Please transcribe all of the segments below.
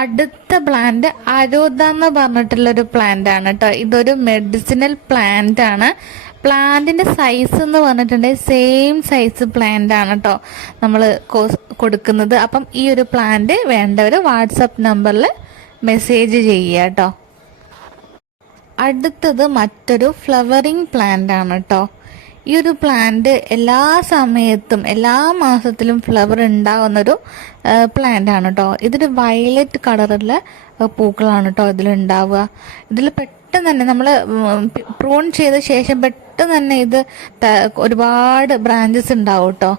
അടുത്ത പ്ലാന്റ് അരോധ എന്ന് പറഞ്ഞിട്ടുള്ളൊരു പ്ലാന്റ് ആണ് കേട്ടോ ഇതൊരു മെഡിസിനൽ പ്ലാന്റ് ആണ്. പ്ലാന്റിന്റെ സൈസ് എന്ന് പറഞ്ഞിട്ടുണ്ടെങ്കിൽ സെയിം സൈസ് പ്ലാന്റ് ആണ് കേട്ടോ നമ്മൾ കൊടുക്കുന്നത്. അപ്പം ഈ ഒരു പ്ലാന്റ് വേണ്ടവർ വാട്സപ്പ് നമ്പറിൽ മെസ്സേജ് ചെയ്യുക കേട്ടോ അടുത്തത് മറ്റൊരു ഫ്ലവറിങ് പ്ലാന്റ് ആണ് കേട്ടോ ഈ ഒരു പ്ലാന്റ് എല്ലാ സമയത്തും എല്ലാ മാസത്തിലും ഫ്ലവർ ഉണ്ടാകുന്നൊരു പ്ലാന്റ് ആണ് കേട്ടോ ഇതൊരു വയലറ്റ് കളറുള്ള പൂക്കളാണ് കേട്ടോ ഇതിലുണ്ടാവുക. ഇതിൽ പെട്ടെന്ന് തന്നെ നമ്മൾ പ്രൂൺ ചെയ്ത ശേഷം പെട്ടെന്ന് തന്നെ ഇത് ഒരുപാട് ബ്രാഞ്ചസ് ഉണ്ടാവും കേട്ടോ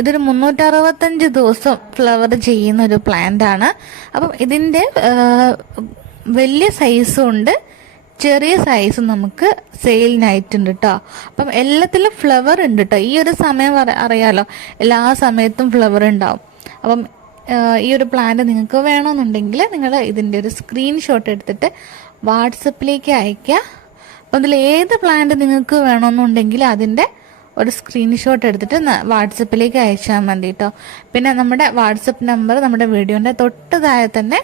ഇതൊരു മുന്നൂറ്ററുപത്തഞ്ച് ദിവസം ഫ്ലവർ ചെയ്യുന്ന ഒരു പ്ലാന്റ് ആണ്. അപ്പം ഇതിന്റെ വലിയ സൈസും ഉണ്ട്. ചെറിയ സൈസ് നമുക്ക് സെയിലിനായിട്ടുണ്ട് കേട്ടോ അപ്പം എല്ലാത്തിലും ഫ്ലവർ ഉണ്ട് കേട്ടോ ഈ ഒരു സമയം അറി- അറിയാലോ. എല്ലാ സമയത്തും ഫ്ലവർ ഉണ്ടാവും. അപ്പം ഈ ഒരു പ്ലാന്റ് നിങ്ങൾക്ക് വേണമെന്നുണ്ടെങ്കിൽ നിങ്ങൾ ഇതിന്റെ ഒരു സ്ക്രീൻഷോട്ട് എടുത്തിട്ട് വാട്സപ്പിലേക്ക് അയക്കുക അപ്പം അതിൽ ഏത് പ്ലാന്റ് നിങ്ങൾക്ക് വേണമെന്നുണ്ടെങ്കിൽ അതിന്റെ ഒരു സ്ക്രീൻഷോട്ട് എടുത്തിട്ട് വാട്സപ്പിലേക്ക് അയച്ചാൽ മതി കേട്ടോ പിന്നെ നമ്മുടെ വാട്സപ്പ് നമ്പർ നമ്മുടെ വീഡിയോന്റെ തൊട്ട് താഴെ തന്നെ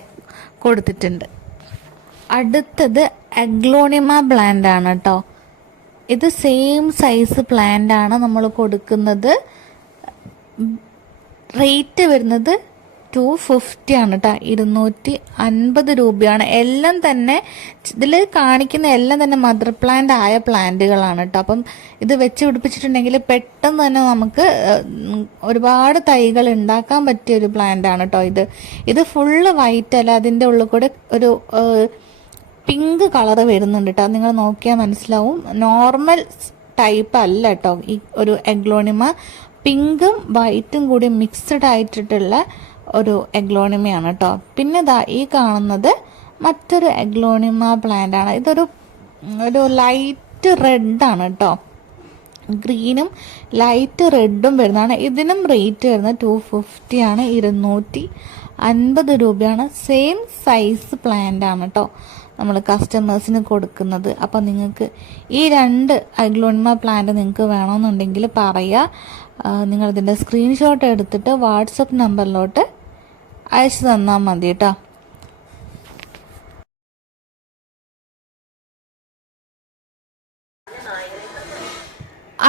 കൊടുത്തിട്ടുണ്ട്. അടുത്തത് അഗ്ലോണിമ പ്ലാന്റ് ആണ് കേട്ടോ ഇത് സെയിം സൈസ് പ്ലാന്റ് ആണ് നമ്മൾ കൊടുക്കുന്നത്. റേറ്റ് വരുന്നത് ടു ഫിഫ്റ്റി ആണ് കേട്ടോ ഇരുന്നൂറ്റി അൻപത് രൂപയാണ്. എല്ലാം തന്നെ ഇതിൽ കാണിക്കുന്ന എല്ലാം തന്നെ മദർ പ്ലാന്റ് ആയ പ്ലാന്റുകളാണ് കേട്ടോ അപ്പം ഇത് വെച്ച് പിടിപ്പിച്ചിട്ടുണ്ടെങ്കിൽ പെട്ടെന്ന് തന്നെ നമുക്ക് ഒരുപാട് തൈകൾ ഉണ്ടാക്കാൻ പറ്റിയ ഒരു പ്ലാന്റ് ആണ് കേട്ടോ ഇത്. ഇത് ഫുള്ള് വൈറ്റ് അല്ല അതിന്റെ ഉള്ളിൽ കൂടെ ഒരു പിങ്ക് കളർ വരുന്നുണ്ട് കേട്ടോ നിങ്ങൾ നോക്കിയാൽ മനസ്സിലാവും. നോർമൽ ടൈപ്പ് അല്ല കേട്ടോ ഈ ഒരു എഗ്ലോണിമ പിങ്കും വൈറ്റും കൂടി മിക്സ്ഡ് ആയിട്ടിട്ടുള്ള ഒരു എഗ്ലോണിമയാണ് കേട്ടോ പിന്നെ ഇതാ ഈ കാണുന്നത് മറ്റൊരു എഗ്ലോണിമ പ്ലാന്റ് ആണ്. ഇതൊരു ഒരു ലൈറ്റ് റെഡാണ് കേട്ടോ ഗ്രീനും ലൈറ്റ് റെഡും വരുന്നതാണ്. ഇതിനും റേറ്റ് വരുന്നത് ടു ഫിഫ്റ്റി ആണ്. ഇരുന്നൂറ്റി അൻപത് രൂപയാണ്. സെയിം സൈസ് പ്ലാന്റ് ആണ് കേട്ടോ നമ്മൾ കസ്റ്റമേഴ്സിന് കൊടുക്കുന്നത്. അപ്പോൾ നിങ്ങൾക്ക് ഈ രണ്ട് അഗ്ലോണിമ പ്ലാന്റ് നിങ്ങൾക്ക് വേണമെന്നുണ്ടെങ്കിൽ പറയുക നിങ്ങൾ ഇതിന്റെ സ്ക്രീൻഷോട്ട് എടുത്തിട്ട് വാട്സപ്പ് നമ്പറിലോട്ട് അയച്ചു തന്നാൽ മതി കേട്ടോ.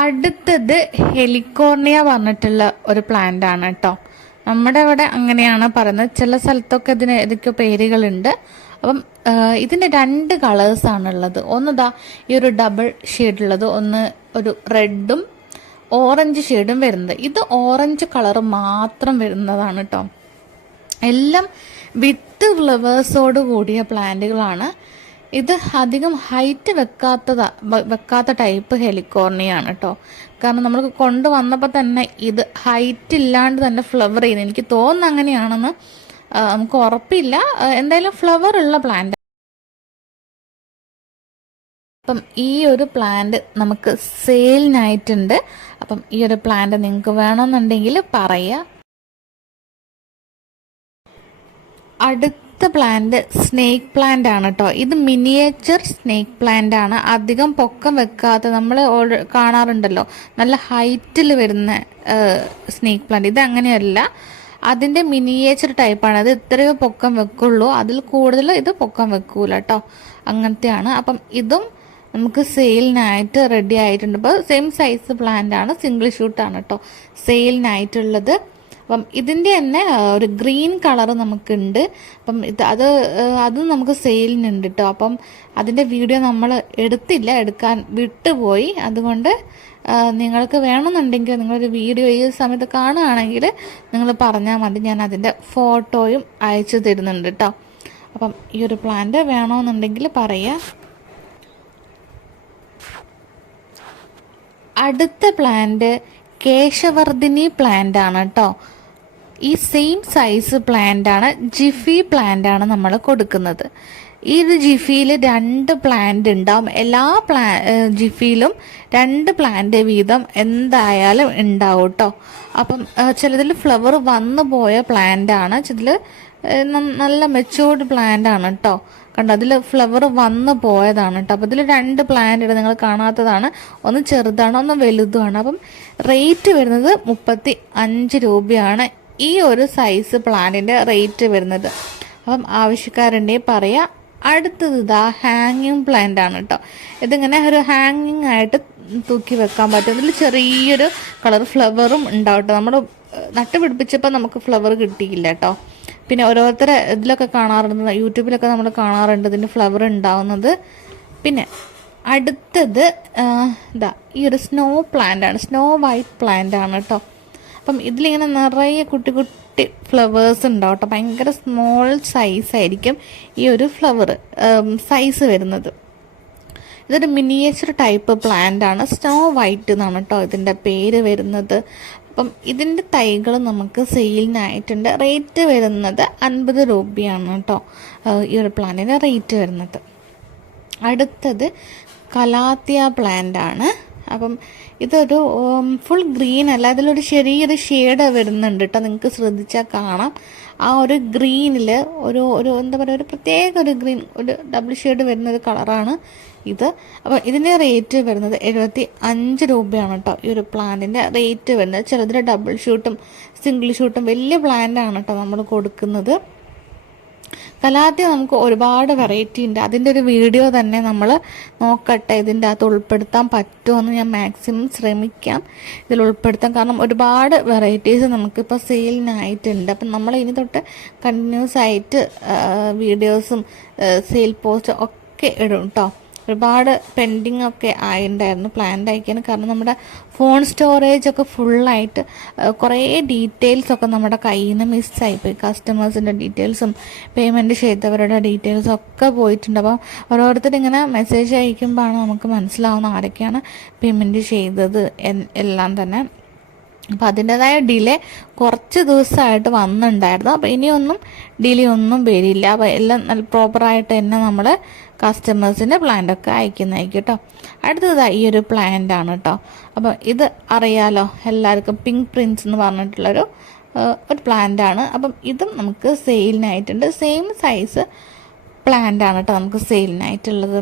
അടുത്തത് ഹെലിക്കോർണിയ പറഞ്ഞിട്ടുള്ള ഒരു പ്ലാന്റ് ആണ് കേട്ടോ. നമ്മുടെ ഇവിടെ അങ്ങനെയാണ് പറയുന്നത്. ചില സ്ഥലത്തൊക്കെ ഇതിന് ഏതൊക്കെ പേരുകളുണ്ട്. അപ്പം ഇതിന്റെ രണ്ട് കളേഴ്സ് ഉള്ളത് ഒന്ന് ദാ ഈ ഒരു ഡബിൾ ഷെയ്ഡുള്ളത് ഒന്ന് ഒരു റെഡും ഓറഞ്ച് ഷെയ്ഡും വരുന്നത്. ഇത് ഓറഞ്ച് കളർ മാത്രം വരുന്നതാണ് കേട്ടോ എല്ലാം വിത്ത് ഫ്ലവേഴ്സോട് കൂടിയ പ്ലാന്റുകളാണ്. ഇത് അധികം ഹൈറ്റ് വെക്കാത്തതാ വെക്കാത്ത ടൈപ്പ് ഹെലിക്കോർണിയാണ് കേട്ടോ കാരണം നമ്മൾ കൊണ്ടുവന്നപ്പോൾ തന്നെ ഇത് ഹൈറ്റ് ഇല്ലാണ്ട് തന്നെ ഫ്ലവർ ചെയ്യുന്നത് എനിക്ക് തോന്നുന്നു അങ്ങനെയാണെന്ന്. നമുക്ക് ഉറപ്പില്ല. എന്തായാലും ഫ്ലവർ ഉള്ള പ്ലാന്റ് അപ്പം ഈ ഒരു പ്ലാന്റ് നമുക്ക് സെയിലിനായിട്ടുണ്ട് അപ്പം ഈ ഒരു പ്ലാന്റ് നിങ്ങൾക്ക് വേണമെന്നുണ്ടെങ്കിൽ പറയുക അടുത്ത പ്ലാന്റ് സ്നേക്ക് പ്ലാന്റ് ആണ് കേട്ടോ ഇത് മിനിയേച്ചർ സ്നേക്ക് പ്ലാന്റ് ആണ്. അധികം പൊക്കം വെക്കാത്ത നമ്മൾ കാണാറുണ്ടല്ലോ. നല്ല ഹൈറ്റിൽ വരുന്ന സ്നേക്ക് പ്ലാന്റ് ഇത് അങ്ങനെയല്ല. അതിന്റെ മിനിയേച്ചർ ടൈപ്പാണ് അത് ഇത്രയോ പൊക്കം വെക്കുള്ളൂ. അതിൽ കൂടുതൽ ഇത് പൊക്കം വെക്കൂല കേട്ടോ അങ്ങനത്തെയാണ്. അപ്പം ഇതും നമുക്ക് സെയിലിനായിട്ട് റെഡി ആയിട്ടുണ്ട്. അപ്പോൾ സെയിം സൈസ് പ്ലാന്റ് ആണ്. സിംഗിൾ ഷൂട്ടാണ് കേട്ടോ സെയിലിനായിട്ടുള്ളത് അപ്പം ഇതിന്റെ തന്നെ ഒരു ഗ്രീൻ കളർ നമുക്കുണ്ട്. അപ്പം ഇത് അത് അത് നമുക്ക് സെയിലിനുണ്ട് കേട്ടോ അപ്പം അതിന്റെ വീഡിയോ നമ്മൾ എടുത്തില്ല എടുക്കാൻ വിട്ടുപോയി. അതുകൊണ്ട് നിങ്ങൾക്ക് വേണമെന്നുണ്ടെങ്കിൽ നിങ്ങളൊരു വീഡിയോ ഈ സമയത്ത് കാണുകയാണെങ്കിൽ നിങ്ങൾ പറഞ്ഞാൽ മതി. ഞാൻ അതിന്റെ ഫോട്ടോയും അയച്ചു തരുന്നുണ്ട് കേട്ടോ അപ്പം ഈ ഒരു പ്ലാന്റ് വേണമെന്നുണ്ടെങ്കിൽ പറയുക. അടുത്ത പ്ലാന്റ് കേശവർദ്ധിനി പ്ലാന്റ് ആണ് കേട്ടോ ഈ സെയിം സൈസ് പ്ലാന്റ് ആണ് ജിഫി പ്ലാന്റ് ആണ് നമ്മൾ കൊടുക്കുന്നത്. ഇത് ജിഫിയിൽ രണ്ട് പ്ലാന്റ് ഉണ്ടാവും എല്ലാ പ്ലാ ജിഫിയിലും രണ്ട് പ്ലാന്റ് വീതം എന്തായാലും ഉണ്ടാവും കേട്ടോ അപ്പം ചിലതിൽ ഫ്ലവർ വന്നു പോയ പ്ലാന്റ് ആണ്. ചിലതിൽ നല്ല മെച്ചൂർഡ് പ്ലാന്റ് ആണ് കേട്ടോ കണ്ടോ? അതിൽ ഫ്ലവർ വന്നു പോയതാണ് കേട്ടോ അപ്പോൾ ഇതിൽ രണ്ട് പ്ലാന്റ് ഉണ്ട് നിങ്ങൾ കാണാത്തതാണ്. ഒന്ന് ചെറുതാണ് ഒന്ന് വലുതുമാണ്. അപ്പം റേറ്റ് വരുന്നത് മുപ്പത്തി അഞ്ച് രൂപയാണ്. ഈ ഒരു സൈസ് പ്ലാന്റിന്റെ റേറ്റ് വരുന്നത്. അപ്പം ആവശ്യക്കാരുണ്ടെങ്കിൽ പറയാം. അടുത്തത് ഇതാ ഹാങ്ങിങ് പ്ലാന്റ് ആണ് കേട്ടോ ഇതിങ്ങനെ ഒരു ഹാങ്ങിങ് ആയിട്ട് തൂക്കി വെക്കാൻ പറ്റും. ഇതിൽ ചെറിയൊരു കളർ ഫ്ലവറും ഉണ്ടാവും കേട്ടോ നമ്മൾ നട്ട് പിടിപ്പിച്ചപ്പോൾ നമുക്ക് ഫ്ലവർ കിട്ടിയില്ല കേട്ടോ പിന്നെ ഓരോരുത്തരെ ഇതിലൊക്കെ കാണാറുണ്ട്. യൂട്യൂബിലൊക്കെ നമ്മൾ കാണാറുണ്ട് ഇതിന്റെ ഫ്ലവർ ഉണ്ടാവുന്നത്. പിന്നെ അടുത്തത് ഇതാ ഈ ഒരു സ്നോ പ്ലാന്റ് ആണ്. സ്നോ വൈറ്റ് പ്ലാന്റ് ആണ് കേട്ടോ അപ്പം ഇതിലിങ്ങനെ നിറയെ കുട്ടി കുട്ടി ഫ്ലവേഴ്സ് ഉണ്ടാവും കേട്ടോ. ഭയങ്കര സ്മോൾ സൈസ് ആയിരിക്കും ഈ ഒരു ഫ്ലവർ സൈസ് വരുന്നത്. ഇതൊരു മിനിയേച്ചർ ടൈപ്പ് പ്ലാന്റ് ആണ്. സ്നോ വൈറ്റ് എന്നാണ് കേട്ടോ ഇതിന്റെ പേര് വരുന്നത്. അപ്പം ഇതിന്റെ തൈകൾ നമുക്ക് സെയിലിനായിട്ടുണ്ട്. റേറ്റ് വരുന്നത് അൻപത് രൂപയാണ് കേട്ടോ ഈ ഒരു പ്ലാന്റിന്റെ റേറ്റ് വരുന്നത്. അടുത്തത് കലാത്തിയ പ്ലാന്റ് ആണ് അപ്പം ഇതൊരു ഫുൾ ഗ്രീൻ അല്ല. അതിലൊരു ചെറിയൊരു ഷെയ്ഡ് വരുന്നുണ്ട് കേട്ടോ നിങ്ങൾക്ക് ശ്രദ്ധിച്ചാൽ കാണാം. ആ ഒരു ഗ്രീനിൽ ഒരു ഒരു എന്താ പറയുക ഒരു പ്രത്യേക ഒരു ഗ്രീൻ ഒരു ഡബിൾ ഷെയ്ഡ് വരുന്ന ഒരു കളറാണ് ഇത്. അപ്പോൾ ഇതിന്റെ റേറ്റ് വരുന്നത് എഴുപത്തി അഞ്ച് രൂപയാണ് കേട്ടോ ഈ ഒരു പ്ലാന്റിന്റെ റേറ്റ് വരുന്നത്. ചിലതിൽ ഡബിൾ ഷൂട്ടും സിംഗിൾ ഷൂട്ടും വലിയ പ്ലാന്റാണ് കേട്ടോ നമ്മൾ കൊടുക്കുന്നത്. കലാത്തി നമുക്ക് ഒരുപാട് വെറൈറ്റി ഉണ്ട്. അതിന്റെ ഒരു വീഡിയോ തന്നെ നമ്മൾ നോക്കട്ടെ. ഇതിന്റെ അകത്ത് ഉൾപ്പെടുത്താൻ പറ്റുമെന്ന് ഞാൻ മാക്സിമം ശ്രമിക്കാം. ഇതിൽ ഉൾപ്പെടുത്താം. കാരണം ഒരുപാട് വെറൈറ്റീസ് നമുക്കിപ്പോൾ സെയിലിനായിട്ടുണ്ട് അപ്പം നമ്മൾ ഇനി തൊട്ട് കണ്ടിന്യൂസ് ആയിട്ട് വീഡിയോസും സെയിൽ പോസ്റ്റും ഒക്കെ ഇടും കേട്ടോ ഒരുപാട് പെൻഡിങ് ഒക്കെ ആയിട്ടുണ്ടായിരുന്നു പ്ലാൻഡ് അയക്കാൻ കാരണം നമ്മുടെ ഫോൺ സ്റ്റോറേജ് ഒക്കെ ഫുള്ളായിട്ട് കുറേ ഡീറ്റെയിൽസ് ഒക്കെ നമ്മുടെ കയ്യിൽ നിന്ന് മിസ്സായിപ്പോയി കസ്റ്റമേഴ്സിന്റെ ഡീറ്റെയിൽസും പേയ്മെന്റ് ചെയ്തവരുടെ ഡീറ്റെയിൽസും ഒക്കെ പോയിട്ടുണ്ട്. അപ്പോൾ ഓരോരുത്തർ ഇങ്ങനെ മെസ്സേജ് അയക്കുമ്പോഴാണ് നമുക്ക് മനസ്സിലാവുന്ന ആരൊക്കെയാണ് പേയ്മെന്റ് ചെയ്തത് എല്ലാം തന്നെ. അപ്പം അതിന്റെതായ ഡിലേ കുറച്ച് ദിവസമായിട്ട് വന്നിട്ടുണ്ടായിരുന്നു. അപ്പോൾ ഇനിയൊന്നും ഡിലേ ഒന്നും വരില്ല. അപ്പോൾ എല്ലാം നല്ല പ്രോപ്പറായിട്ട് തന്നെ നമ്മൾ കസ്റ്റമേഴ്സിന്റെ പ്ലാന്റൊക്കെ അയക്കുന്നതായിരിക്കും കേട്ടോ അടുത്തത് ഈ ഒരു പ്ലാന്റ് ആണ് കേട്ടോ അപ്പോൾ ഇത് അറിയാലോ എല്ലാവർക്കും പിങ്ക് പ്രിൻസ് എന്ന് പറഞ്ഞിട്ടുള്ളൊരു ഒരു പ്ലാന്റ് ആണ്. അപ്പം ഇതും നമുക്ക് സെയിലിനായിട്ടുണ്ട് സെയിം സൈസ് പ്ലാന്റ് ആണ് കേട്ടോ നമുക്ക് സെയിലിനായിട്ടുള്ളത്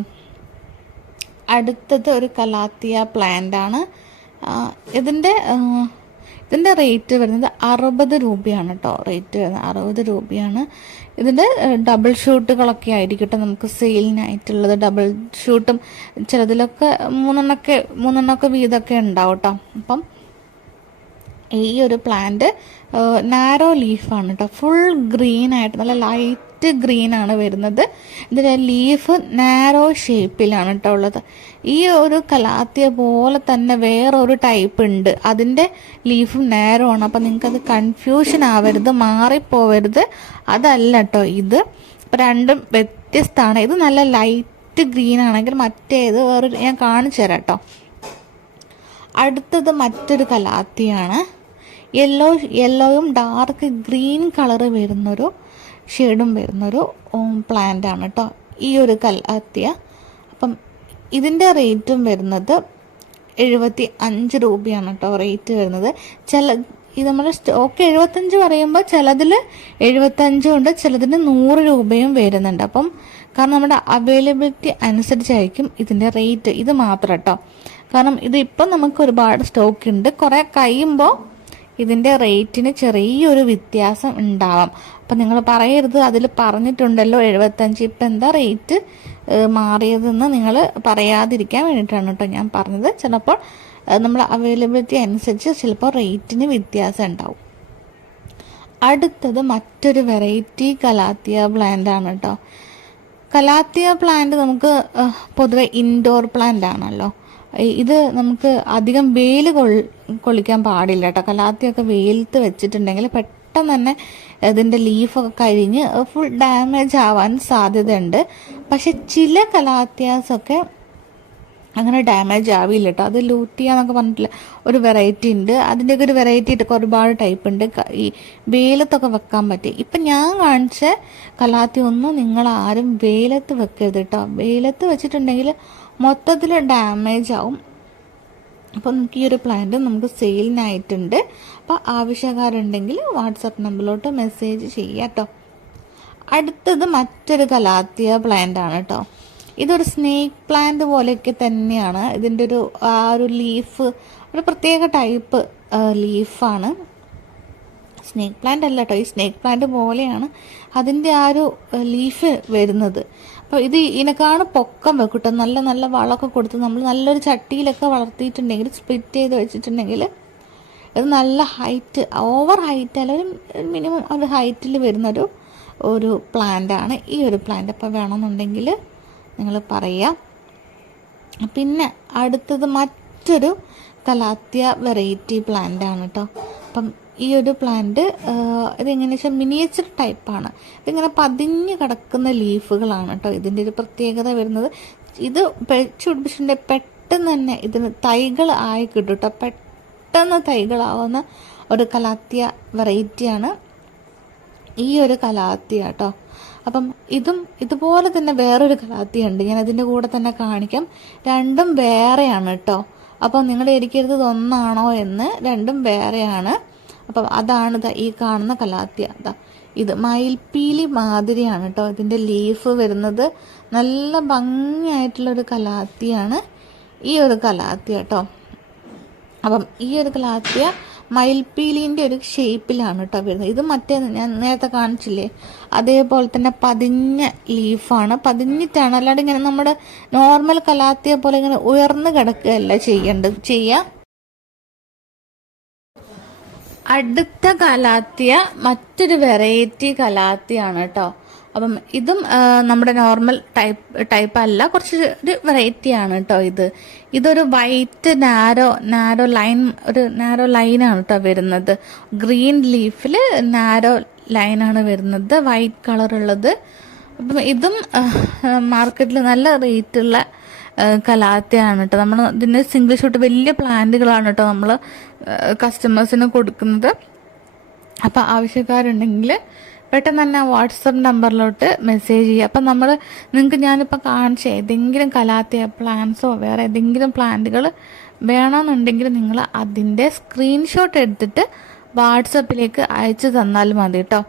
അടുത്തത് ഒരു കലാത്തിയ പ്ലാന്റ് ആണ്. ഇതിന്റെ ഇതിന്റെ റേറ്റ് വരുന്നത് അറുപത് രൂപയാണ് കേട്ടോ റേറ്റ് വരുന്നത് അറുപത് രൂപയാണ്. ഇതിന്റെ ഡബിൾ ഷൂട്ടുകളൊക്കെ ആയിരിക്കും കേട്ടോ നമുക്ക് സെയിലിനായിട്ടുള്ളത് ഡബിൾ ഷൂട്ടും ചിലതിലൊക്കെ മൂന്നെണ്ണൊക്കെ മൂന്നെണ്ണമൊക്കെ വീതമൊക്കെ ഉണ്ടാവും കേട്ടോ അപ്പം ഈ ഒരു പ്ലാന്റ് നാരോ ലീഫാണ് കേട്ടോ ഫുൾ ഗ്രീൻ ആയിട്ട് നല്ല ലൈറ്റ് ഗ്രീൻ ആണ് വരുന്നത്. ഇതിന്റെ ലീഫ് നാരോ ഷേപ്പിലാണ് കേട്ടോ ഉള്ളത്. ഈ ഒരു കലാത്തിയ പോലെ തന്നെ വേറൊരു ടൈപ്പ് ഉണ്ട്. അതിന്റെ ലീഫും നാരോ ആണ്. അപ്പം നിങ്ങൾക്കത് കൺഫ്യൂഷൻ ആവരുത് മാറിപ്പോവരുത്. അതല്ല കേട്ടോ ഇത്. അപ്പം രണ്ടും വ്യത്യസ്തമാണ്. ഇത് നല്ല ലൈറ്റ് ഗ്രീൻ ആണെങ്കിൽ മറ്റേത് വേറൊരു ഞാൻ കാണിച്ചു തരാം കേട്ടോ അടുത്തത് മറ്റൊരു കലാത്തിയാണ്. യെല്ലോ യെല്ലോയും ഡാർക്ക് ഗ്രീൻ കളറ് വരുന്നൊരു ഷെയ്ഡും വരുന്നൊരു ആണ് കേട്ടോ ഈ ഒരു കല്ലാത്തിയ അപ്പം ഇതിന്റെ റേറ്റും വരുന്നത് എഴുപത്തി അഞ്ച് രൂപയാണ് കേട്ടോ റേറ്റ് വരുന്നത്. ചില ഇത് നമ്മൾ സ്റ്റോക്ക് എഴുപത്തഞ്ച് പറയുമ്പോൾ ചിലതിൽ എഴുപത്തഞ്ചും ഉണ്ട് ചിലതിന് നൂറ് രൂപയും വരുന്നുണ്ട്. അപ്പം കാരണം നമ്മുടെ അവൈലബിലിറ്റി അനുസരിച്ചായിരിക്കും ഇതിന്റെ റേറ്റ്. ഇത് മാത്രം കേട്ടോ കാരണം ഇത് നമുക്ക് ഒരുപാട് സ്റ്റോക്ക് ഉണ്ട്. കുറേ കഴിയുമ്പോൾ ഇതിന്റെ റേറ്റിന് ചെറിയൊരു വ്യത്യാസം ഉണ്ടാവാം. അപ്പം നിങ്ങൾ പറയരുത് അതിൽ പറഞ്ഞിട്ടുണ്ടല്ലോ എഴുപത്തഞ്ച്. ഇപ്പം എന്താ റേറ്റ് മാറിയതെന്ന് നിങ്ങൾ പറയാതിരിക്കാൻ വേണ്ടിയിട്ടാണ് കേട്ടോ ഞാൻ പറഞ്ഞത്. ചിലപ്പോൾ നമ്മൾ അവൈലബിലിറ്റി അനുസരിച്ച് ചിലപ്പോൾ റേറ്റിന് വ്യത്യാസം ഉണ്ടാവും. അടുത്തത് മറ്റൊരു വെറൈറ്റി കലാത്തിയ പ്ലാന്റ് ആണ് കേട്ടോ. കലാത്തിയ പ്ലാന്റ് നമുക്ക് പൊതുവെ ഇൻഡോർ പ്ലാന്റ് ആണല്ലോ. ഇത് നമുക്ക് അധികം വെയിൽ കൊള്ളിക്കാൻ പാടില്ല കേട്ടോ. കലാത്തിയൊക്കെ വെയിലത്ത് വെച്ചിട്ടുണ്ടെങ്കിൽ പെട്ടെന്ന് തന്നെ ഇതിന്റെ ലീഫൊക്കെ കഴിഞ്ഞ് ഫുൾ ഡാമേജ് ആവാൻ സാധ്യതയുണ്ട്. പക്ഷെ ചില കലാത്തിയാസൊക്കെ അങ്ങനെ ഡാമേജ് ആവില്ല കേട്ടോ. അത് ലൂത്തിയ എന്നൊക്കെ പറഞ്ഞിട്ടില്ല. ഒരു വെറൈറ്റി ഉണ്ട്. അതിന്റെയൊക്കെ ഒരു വെറൈറ്റി ഇട്ട് ഒരുപാട് ടൈപ്പ് ഉണ്ട്. ഈ വെയിലത്തൊക്കെ വെക്കാൻ പറ്റി ഇപ്പം ഞാൻ കാണിച്ച കലാത്തി ഒന്നും നിങ്ങൾ ആരും വെയിലത്ത് വെക്കരുത് കേട്ടോ. വെയിലത്ത് വെച്ചിട്ടുണ്ടെങ്കിൽ മൊത്തത്തിൽ ഡാമേജ് ആവും. അപ്പോൾ നമുക്ക് ഈ ഒരു പ്ലാന്റ് നമുക്ക് സെയിലിനായിട്ടുണ്ട് അപ്പോൾ ആവശ്യക്കാരുണ്ടെങ്കിൽ വാട്സപ്പ് നമ്പറിലോട്ട് മെസ്സേജ് ചെയ്യുക കേട്ടോ അടുത്തത് മറ്റൊരു കലാത്തിയ പ്ലാന്റ് ആണ് കേട്ടോ ഇതൊരു സ്നേക്ക് പ്ലാന്റ് പോലെയൊക്കെ തന്നെയാണ്. ഇതിന്റെ ഒരു ആ ഒരു ലീഫ് ഒരു പ്രത്യേക ടൈപ്പ് ലീഫാണ് സ്നേക്ക് പ്ലാന്റ് അല്ല കേട്ടോ ഈ സ്നേക്ക് പ്ലാന്റ് പോലെയാണ് അതിന്റെ ആ ഒരു ലീഫ് വരുന്നത്. അപ്പോൾ ഇത് ഇതിനെക്കാണ് പൊക്കം വെക്കട്ടെ നല്ല നല്ല വളമൊക്കെ കൊടുത്ത് നമ്മൾ നല്ലൊരു ചട്ടിയിലൊക്കെ വളർത്തിയിട്ടുണ്ടെങ്കിൽ സ്പ്ലിറ്റ് ചെയ്ത് വെച്ചിട്ടുണ്ടെങ്കിൽ ഇത് നല്ല ഹൈറ്റ് ഓവർ ഹൈറ്റ് അല്ല ഒരു മിനിമം ഒരു ഹൈറ്റിൽ വരുന്നൊരു ഒരു പ്ലാന്റ് ആണ് ഈ ഒരു പ്ലാന്റ് അപ്പോൾ വേണമെന്നുണ്ടെങ്കിൽ നിങ്ങൾ പറയുക പിന്നെ അടുത്തത് മറ്റൊരു കലാത്തിയ വെറൈറ്റി പ്ലാന്റ് ആണ് കേട്ടോ. അപ്പം ഈ ഒരു പ്ലാന്റ് ഇതെങ്ങനെ വെച്ചാൽ മിനിയേച്ചർ ടൈപ്പാണ് ഇതിങ്ങനെ പതിഞ്ഞ് കിടക്കുന്ന ലീഫുകളാണ് കേട്ടോ ഇതിന്റെ ഒരു പ്രത്യേകത വരുന്നത്. ഇത് പിടിപ്പിച്ചിട്ടുണ്ടെങ്കിൽ പെട്ടെന്ന് തന്നെ ഇതിന് തൈകൾ ആയി കിട്ടും കേട്ടോ പെട്ടെന്ന് തൈകളാവുന്ന ഒരു കലാത്തിയ വെറൈറ്റിയാണ് ഈ ഒരു കലാത്തിയ കേട്ടോ അപ്പം ഇതും ഇതുപോലെ തന്നെ വേറൊരു കലാത്തിയ ഉണ്ട്. ഞാൻ അതിന്റെ കൂടെ തന്നെ കാണിക്കാം. രണ്ടും വേറെയാണ് കേട്ടോ അപ്പം നിങ്ങൾ ഇരിക്കരുത് ഒന്നാണോ എന്ന് രണ്ടും വേറെയാണ്. അപ്പം അതാണ് ദാ ഈ കാണുന്ന കലാത്തിയ ദാ ഇത് മയിൽപ്പീലി മാതിരിയാണ് കേട്ടോ ഇതിന്റെ ലീഫ് വരുന്നത് നല്ല ഭംഗിയായിട്ടുള്ളൊരു കലാത്തിയാണ് ഈ ഒരു കലാത്തിയ കേട്ടോ അപ്പം ഈ ഒരു കലാത്തിയ മയിൽപ്പീലിന്റെ ഒരു ഷേപ്പിലാണ് കേട്ടോ വരുന്നത്. ഇത് മറ്റേ ഞാൻ നേരത്തെ കാണിച്ചില്ലേ? അതേപോലെ തന്നെ പതിഞ്ഞ ലീഫാണ്. പതിഞ്ഞിട്ടാണ് അല്ലാണ്ട് ഇങ്ങനെ നമ്മുടെ നോർമൽ കലാത്തിയെ പോലെ ഇങ്ങനെ ഉയർന്നു കിടക്കുകയല്ല ചെയ്യേണ്ടത്. ചെയ്യാം. അടുത്ത കലാത്തിയ മറ്റൊരു വെറൈറ്റി കലാത്തിയാണ് കേട്ടോ അപ്പം ഇതും നമ്മുടെ നോർമൽ ടൈപ്പ് ടൈപ്പ് അല്ല കുറച്ച് ഒരു വെറൈറ്റി ആണ് കേട്ടോ ഇത്. ഇതൊരു വൈറ്റ് നാരോ നാരോ ലൈൻ ഒരു നാരോ ലൈനാണ് കേട്ടോ വരുന്നത്. ഗ്രീൻ ലീഫിൽ നാരോ ലൈനാണ് വരുന്നത് വൈറ്റ് കളർ ഉള്ളത്. അപ്പം ഇതും മാർക്കറ്റിൽ നല്ല റേറ്റുള്ള കലാത്തയാണ് കേട്ടോ നമ്മൾ ഇതിന്റെ സിംഗിൾ ഷൂട്ട് വലിയ പ്ലാന്റുകളാണ് കേട്ടോ നമ്മൾ കസ്റ്റമേഴ്സിന് കൊടുക്കുന്നത്. അപ്പോൾ ആവശ്യക്കാരുണ്ടെങ്കിൽ പെട്ടെന്ന് തന്നെ വാട്സപ്പ് നമ്പറിലോട്ട് മെസ്സേജ് ചെയ്യുക. അപ്പം നമ്മൾ നിങ്ങൾക്ക് ഞാനിപ്പോൾ കാണിച്ച ഏതെങ്കിലും കലാത്തിയ പ്ലാന്റ്സോ വേറെ ഏതെങ്കിലും പ്ലാന്റുകൾ വേണമെന്നുണ്ടെങ്കിൽ നിങ്ങൾ അതിന്റെ സ്ക്രീൻഷോട്ട് എടുത്തിട്ട് വാട്സപ്പിലേക്ക് അയച്ചു തന്നാൽ മതി കേട്ടോ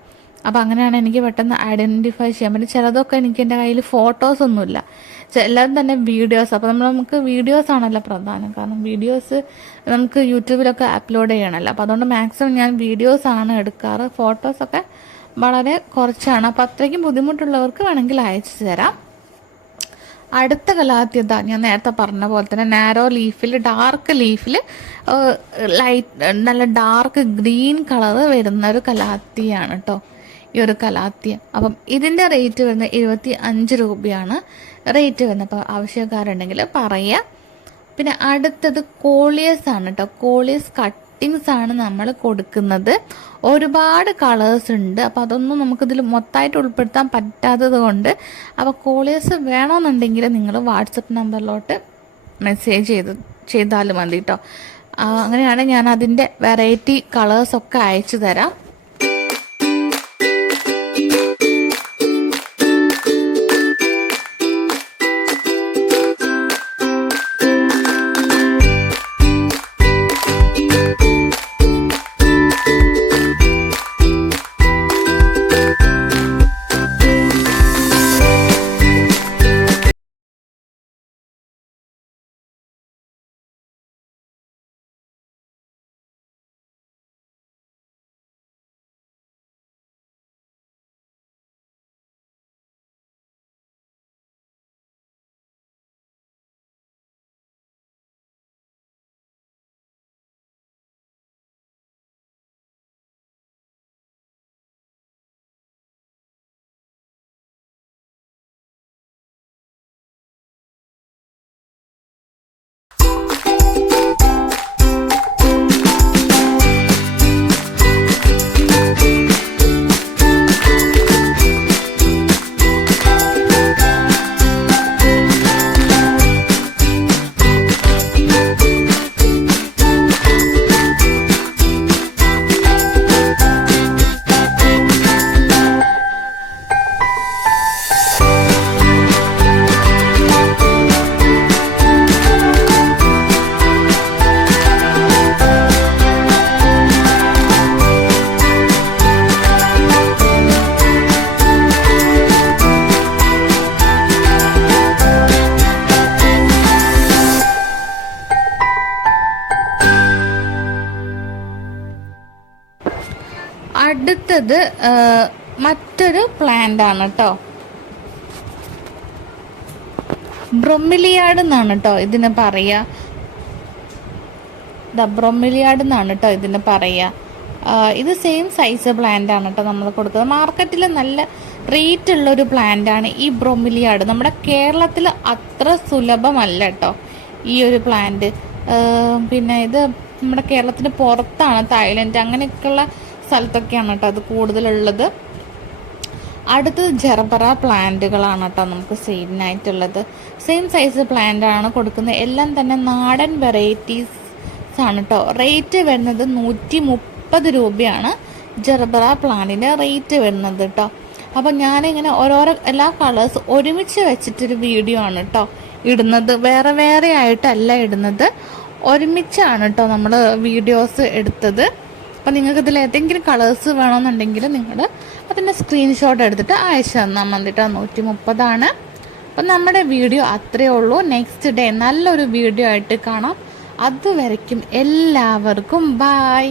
അപ്പോൾ അങ്ങനെയാണ് എനിക്ക് പെട്ടെന്ന് ഐഡന്റിഫൈ ചെയ്യാൻ പറ്റും. ചിലതൊക്കെ എനിക്ക് എന്റെ കയ്യിൽ ഫോട്ടോസ് ഒന്നുമില്ല. എല്ലാവരും തന്നെ വീഡിയോസ് അപ്പോൾ നമ്മൾ നമുക്ക് വീഡിയോസ് ആണല്ലോ പ്രധാനം. കാരണം വീഡിയോസ് നമുക്ക് യൂട്യൂബിലൊക്കെ അപ്ലോഡ് ചെയ്യണമല്ലോ അപ്പോൾ അതുകൊണ്ട് മാക്സിമം ഞാൻ വീഡിയോസ് ആണ് എടുക്കാറ്. ഫോട്ടോസൊക്കെ വളരെ കുറച്ചാണ്. അപ്പോൾ അത്രയ്ക്കും ബുദ്ധിമുട്ടുള്ളവർക്ക് വേണമെങ്കിൽ അയച്ചു തരാം. അടുത്ത കലാത്യത ഞാൻ നേരത്തെ പറഞ്ഞ പോലെ തന്നെ നാരോ ലീഫിൽ ഡാർക്ക് ലീഫിൽ ലൈറ്റ് നല്ല ഡാർക്ക് ഗ്രീൻ കളർ വരുന്ന ഒരു കലാത്തിയാണ് കേട്ടോ ഈ ഒരു കലാത്തിയ അപ്പം ഇതിന്റെ റേറ്റ് വരുന്നത് എഴുപത്തി അഞ്ച് രൂപയാണ്. റേറ്റ് വരുന്നത് അപ്പോൾ ആവശ്യക്കാരുണ്ടെങ്കിൽ പറയുക പിന്നെ അടുത്തത് കോളിയസ് ആണ് കേട്ടോ കോളിയസ് കട്ടിങ്സ് ആണ് നമ്മൾ കൊടുക്കുന്നത്. ഒരുപാട് കളേഴ്സ് ഉണ്ട്. അപ്പോൾ അതൊന്നും നമുക്കിതിൽ മൊത്തമായിട്ട് ഉൾപ്പെടുത്താൻ പറ്റാത്തത് കൊണ്ട് അപ്പോൾ കോളിയസ് വേണമെന്നുണ്ടെങ്കിൽ നിങ്ങൾ വാട്സപ്പ് നമ്പറിലോട്ട് മെസ്സേജ് ചെയ്ത് ചെയ്താൽ മതി കേട്ടോ അങ്ങനെയാണെങ്കിൽ ഞാൻ അതിന്റെ വെറൈറ്റി കളേഴ്സൊക്കെ അയച്ചു തരാം. മറ്റൊരു പ്ലാന്റ് ആണ് കേട്ടോ ബ്രൊമിലിയാഡ് എന്നാണ് കേട്ടോ ഇതിന് പറയുക ദ ബ്രൊമിലിയാഡ് എന്നാണ് കേട്ടോ ഇതിന് പറയുക ഇത് സെയിം സൈസ് പ്ലാന്റ് ആണ് കേട്ടോ നമ്മൾ കൊടുക്കുന്നത് മാർക്കറ്റിൽ നല്ല റേറ്റ് ഉള്ള ഒരു പ്ലാന്റ് ആണ് ഈ ബ്രൊമിലിയാഡ് നമ്മുടെ കേരളത്തിൽ അത്ര സുലഭമല്ല കേട്ടോ ഈ ഒരു പ്ലാന്റ് പിന്നെ ഇത് നമ്മുടെ കേരളത്തിന് പുറത്താണ് തായ്ലൻഡ്. അങ്ങനെയൊക്കെയുള്ള സ്ഥലത്തൊക്കെയാണ് കേട്ടോ അത് കൂടുതലുള്ളത്. അടുത്തത് ജെർബറ പ്ലാന്റുകളാണ് കേട്ടോ നമുക്ക് സെയിമിനായിട്ടുള്ളത് സെയിം സൈസ് പ്ലാന്റ് ആണ് കൊടുക്കുന്നത്. എല്ലാം തന്നെ നാടൻ വെറൈറ്റീസ് ആണ് കേട്ടോ. റേറ്റ് വരുന്നത് നൂറ്റി മുപ്പത് രൂപയാണ് ജെർബറ പ്ലാന്റിന്റെ റേറ്റ് വരുന്നത് കേട്ടോ. അപ്പം ഞാനിങ്ങനെ ഓരോരോ എല്ലാ കളേഴ്സ് ഒരുമിച്ച് വെച്ചിട്ടൊരു വീഡിയോ ആണ് കേട്ടോ ഇടുന്നത്. വേറെ വേറെ ആയിട്ടല്ല ഇടുന്നത്. ഒരുമിച്ചാണ് കേട്ടോ നമ്മൾ വീഡിയോസ് എടുത്തത്. അപ്പം നിങ്ങൾക്ക് ഇതിൽ ഏതെങ്കിലും കളേഴ്സ് വേണമെന്നുണ്ടെങ്കിൽ നിങ്ങൾ അതിന്റെ സ്ക്രീൻഷോട്ട് എടുത്തിട്ട് അയച്ചു തന്നാൽ മതി കേട്ടോ നൂറ്റി മുപ്പതാണ് അപ്പം നമ്മുടെ വീഡിയോ അത്രയേ ഉള്ളൂ. നെക്സ്റ്റ് ഡേ നല്ലൊരു വീഡിയോ ആയിട്ട് കാണാം. അതുവരയ്ക്കും എല്ലാവർക്കും. ബായ്